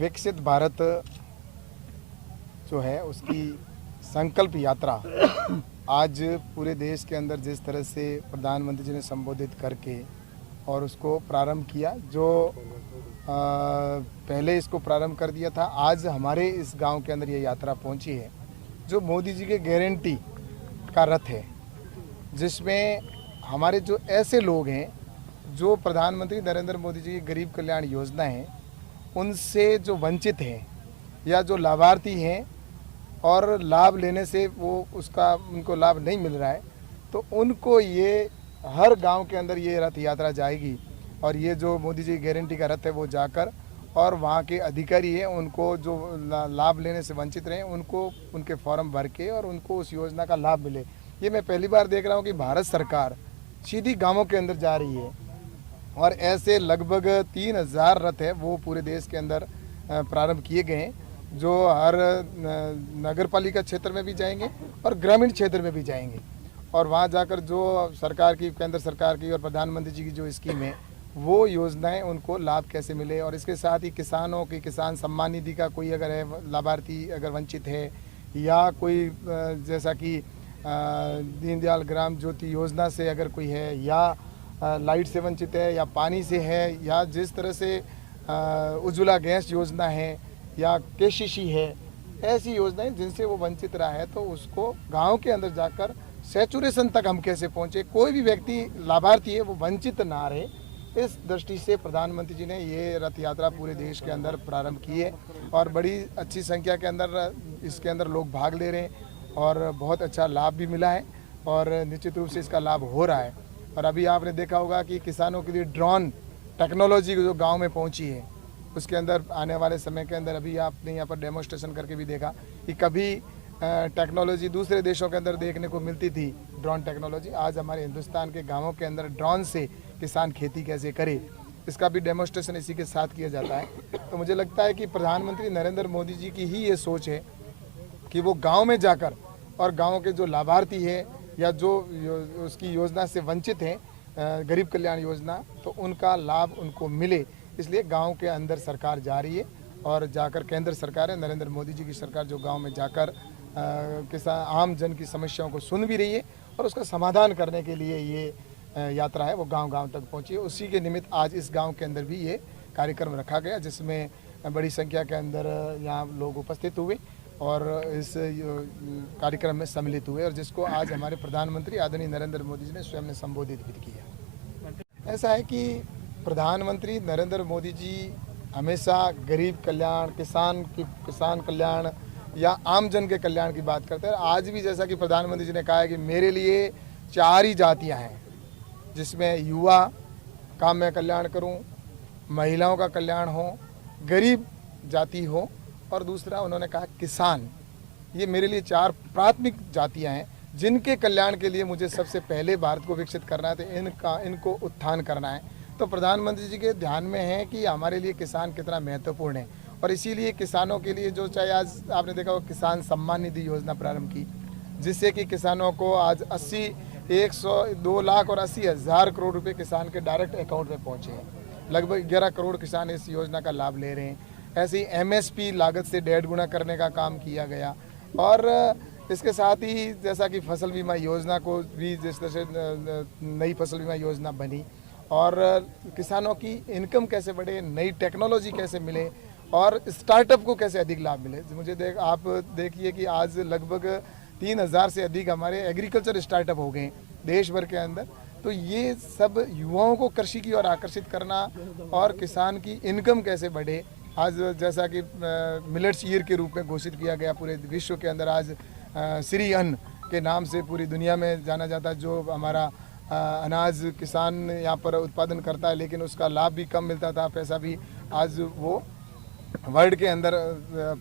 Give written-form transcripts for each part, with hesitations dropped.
विकसित भारत जो है उसकी संकल्प यात्रा आज पूरे देश के अंदर जिस तरह से प्रधानमंत्री जी ने संबोधित करके और उसको प्रारंभ किया, जो पहले इसको प्रारंभ कर दिया था, आज हमारे इस गांव के अंदर ये यात्रा पहुंची है, जो मोदी जी के गारंटी का रथ है, जिसमें हमारे जो ऐसे लोग हैं जो प्रधानमंत्री नरेंद्र मोदी जी की गरीब कल्याण योजना है उनसे जो वंचित हैं या जो लाभार्थी हैं और लाभ लेने से वो उसका उनको लाभ नहीं मिल रहा है, तो उनको ये हर गांव के अंदर ये रथ यात्रा जाएगी और ये जो मोदी जी की गारंटी का रथ है वो जाकर और वहाँ के अधिकारी हैं उनको जो लाभ लेने से वंचित रहे उनको उनके फॉर्म भर के और उनको उस योजना का लाभ मिले। ये मैं पहली बार देख रहा हूँ कि भारत सरकार सीधी गाँवों के अंदर जा रही है और ऐसे लगभग 3000 रथ है वो पूरे देश के अंदर प्रारंभ किए गए हैं, जो हर नगर पालिका क्षेत्र में भी जाएंगे और ग्रामीण क्षेत्र में भी जाएंगे और वहाँ जाकर जो सरकार की, केंद्र सरकार की और प्रधानमंत्री जी की जो स्कीम है वो योजनाएं उनको लाभ कैसे मिले। और इसके साथ ही किसानों की किसान सम्मान निधि का कोई अगर है लाभार्थी अगर वंचित है या कोई जैसा कि दीनदयाल ग्राम ज्योति योजना से अगर कोई है या लाइट से वंचित है या पानी से है या जिस तरह से उज्ज्वला गैस योजना है या केसीसी है, ऐसी योजनाएं जिनसे वो वंचित रहा है तो उसको गांव के अंदर जाकर सैचुरेशन तक हम कैसे पहुंचे, कोई भी व्यक्ति लाभार्थी है वो वंचित ना रहे, इस दृष्टि से प्रधानमंत्री जी ने ये रथ यात्रा पूरे देश के अंदर प्रारंभ की है और बड़ी अच्छी संख्या के अंदर इसके अंदर लोग भाग ले रहे हैं और बहुत अच्छा लाभ भी मिला है और निश्चित रूप से इसका लाभ हो रहा है। और अभी आपने देखा होगा कि किसानों के लिए ड्रोन टेक्नोलॉजी जो गांव में पहुंची है, उसके अंदर आने वाले समय के अंदर अभी आपने यहाँ पर डेमोन्स्ट्रेशन करके भी देखा कि कभी टेक्नोलॉजी दूसरे देशों के अंदर देखने को मिलती थी, ड्रोन टेक्नोलॉजी आज हमारे हिंदुस्तान के गांवों के अंदर ड्रोन से किसान खेती कैसे करे, इसका भी डेमोन्स्ट्रेशन इसी के साथ किया जाता है। तो मुझे लगता है कि प्रधानमंत्री नरेंद्र मोदी जी की ही ये सोच है कि वो गाँव में जाकर और गाँव के जो लाभार्थी है या जो उसकी योजना से वंचित हैं, गरीब कल्याण योजना, तो उनका लाभ उनको मिले, इसलिए गांव के अंदर सरकार जा रही है और जाकर केंद्र सरकार है, नरेंद्र मोदी जी की सरकार जो गांव में जाकर किसान आम जन की समस्याओं को सुन भी रही है और उसका समाधान करने के लिए ये यात्रा है वो गांव-गांव तक पहुंची है। उसी के निमित्त आज इस गांव के अंदर भी ये कार्यक्रम रखा गया, जिसमें बड़ी संख्या के अंदर यहाँ लोग उपस्थित हुए और इस कार्यक्रम में सम्मिलित हुए और जिसको आज हमारे प्रधानमंत्री आदरणीय नरेंद्र मोदी जी ने स्वयं ने संबोधित भी किया। ऐसा है कि प्रधानमंत्री नरेंद्र मोदी जी हमेशा गरीब कल्याण, किसान कल्याण या आम जन के कल्याण की बात करते हैं। आज भी जैसा कि प्रधानमंत्री जी ने कहा है कि मेरे लिए 4 ही जातियां हैं, जिसमें युवा का मैं कल्याण करूं, महिलाओं का कल्याण हो, गरीब जाति हो और दूसरा उन्होंने कहा किसान। ये मेरे लिए 4 प्राथमिक जातियां हैं जिनके कल्याण के लिए मुझे सबसे पहले भारत को विकसित करना है, तो इनको उत्थान करना है। तो प्रधानमंत्री जी के ध्यान में है कि हमारे लिए किसान कितना महत्वपूर्ण है और इसीलिए किसानों के लिए जो चाहे आज आपने देखा हो किसान सम्मान निधि योजना प्रारंभ की, जिससे कि किसानों को आज 2 लाख और 80 हज़ार करोड़ रुपए किसान के डायरेक्ट अकाउंट में पहुंचे हैं। लगभग 11 करोड़ किसान इस योजना का लाभ ले रहे हैं। ऐसे ही MSP लागत से 1.5 गुना करने का काम किया गया और इसके साथ ही जैसा कि फसल बीमा योजना को भी जिस तरह से नई फसल बीमा योजना बनी और किसानों की इनकम कैसे बढ़े, नई टेक्नोलॉजी कैसे मिले और स्टार्टअप को कैसे अधिक लाभ मिले। आप देखिए कि आज लगभग 3000 से अधिक हमारे एग्रीकल्चर स्टार्टअप हो गए देश भर के अंदर। तो ये सब युवाओं को कृषि की ओर आकर्षित करना और किसान की इनकम कैसे बढ़े, आज जैसा कि मिलेट्स ईयर के रूप में घोषित किया गया पूरे विश्व के अंदर, आज श्री अन्न के नाम से पूरी दुनिया में जाना जाता है। जो हमारा अनाज किसान यहाँ पर उत्पादन करता है लेकिन उसका लाभ भी कम मिलता था, पैसा भी, आज वो वर्ल्ड के अंदर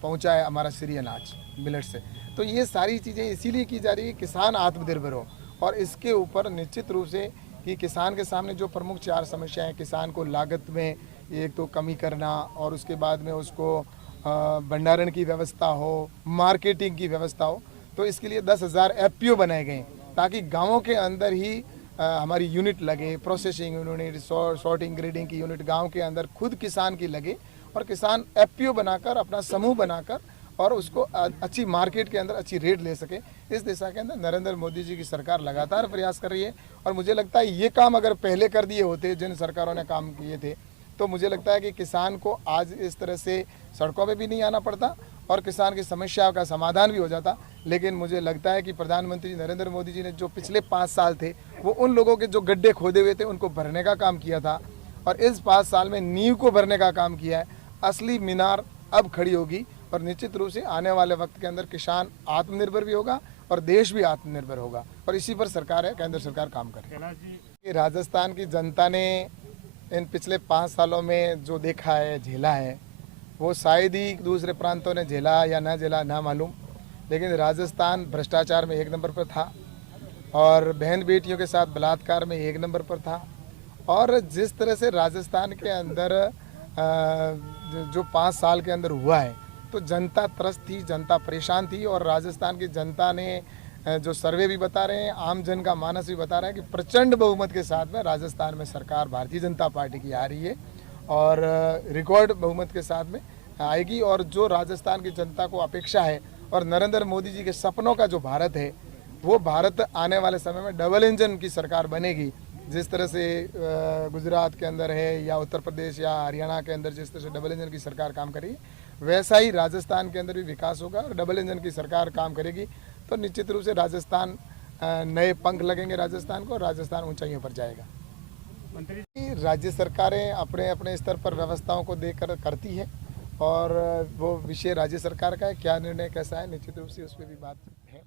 पहुँचा है हमारा श्री अनाज मिलेट से। तो ये सारी चीज़ें इसीलिए की जा रही है किसान आत्मनिर्भर हो और इसके ऊपर निश्चित रूप से कि किसान के सामने जो प्रमुख 4 समस्याएं, किसान को लागत में एक तो कमी करना और उसके बाद में उसको भंडारण की व्यवस्था हो, मार्केटिंग की व्यवस्था हो, तो इसके लिए 10,000 FPO बनाए गए ताकि गाँवों के अंदर ही हमारी यूनिट लगे, प्रोसेसिंग यूनिट, सॉर्टिंग ग्रेडिंग की यूनिट गांव के अंदर खुद किसान की लगे और किसान एफपीओ बनाकर, अपना समूह बनाकर और उसको अच्छी मार्केट के अंदर अच्छी रेट ले सके। इस दिशा के अंदर नरेंद्र मोदी जी की सरकार लगातार प्रयास कर रही है और मुझे लगता है ये काम अगर पहले कर दिए होते, जिन सरकारों ने काम किए थे, तो मुझे लगता है कि किसान को आज इस तरह से सड़कों पे भी नहीं आना पड़ता और किसान की समस्याओं का समाधान भी हो जाता। लेकिन मुझे लगता है कि प्रधानमंत्री नरेंद्र मोदी जी ने जो पिछले 5 साल थे वो उन लोगों के जो गड्ढे खोदे हुए थे उनको भरने का काम किया था और इस 5 साल में नींव को भरने का काम किया है। असली मीनार अब खड़ी होगी और निश्चित रूप से आने वाले वक्त के अंदर किसान आत्मनिर्भर भी होगा और देश भी आत्मनिर्भर होगा और इसी पर सरकार है, केंद्र सरकार काम कर रही है। राजस्थान की जनता ने इन पिछले 5 सालों में जो देखा है, झेला है, वो शायद ही दूसरे प्रांतों ने झेला या ना झेला ना मालूम, लेकिन राजस्थान भ्रष्टाचार में 1 नंबर पर था और बहन बेटियों के साथ बलात्कार में 1 नंबर पर था। और जिस तरह से राजस्थान के अंदर जो 5 साल के अंदर हुआ है तो जनता त्रस्त थी, जनता परेशान थी और राजस्थान की जनता ने जो सर्वे भी बता रहे हैं, आम जन का मानस भी बता रहा है कि प्रचंड बहुमत के साथ में राजस्थान में सरकार भारतीय जनता पार्टी की आ रही है और रिकॉर्ड बहुमत के साथ में आएगी। और जो राजस्थान की जनता को अपेक्षा है और नरेंद्र मोदी जी के सपनों का जो भारत है, वो भारत आने वाले समय में डबल इंजन की सरकार बनेगी। जिस तरह से गुजरात के अंदर है या उत्तर प्रदेश या हरियाणा के अंदर जिस तरह से डबल इंजन की सरकार काम करेगी, वैसा ही राजस्थान के अंदर भी विकास होगा और डबल इंजन की सरकार काम करेगी तो निश्चित रूप से राजस्थान नए पंख लगेंगे, राजस्थान को, राजस्थान ऊंचाइयों पर जाएगा। राज्य सरकारें अपने अपने स्तर पर व्यवस्थाओं को देकर करती है और वो विषय राज्य सरकार का है, क्या निर्णय कैसा है निश्चित रूप से उस पर भी बात है।